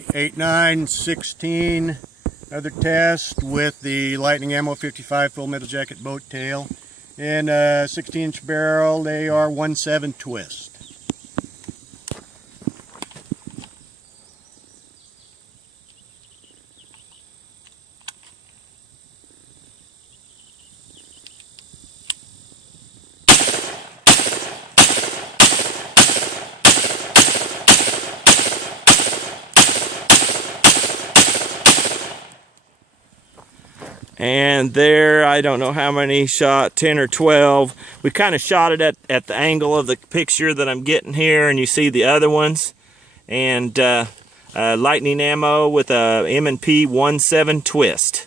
3, 8, 9, 16. Another test with the Lightning Ammo 55 full metal jacket boat tail. And 16-inch barrel, they are 1/7 twist. And there, I don't know how many shot, 10 or 12. We kind of shot it at the angle of the picture that I'm getting here, and you see the other ones. And lightning ammo with a M&P 1/7 twist.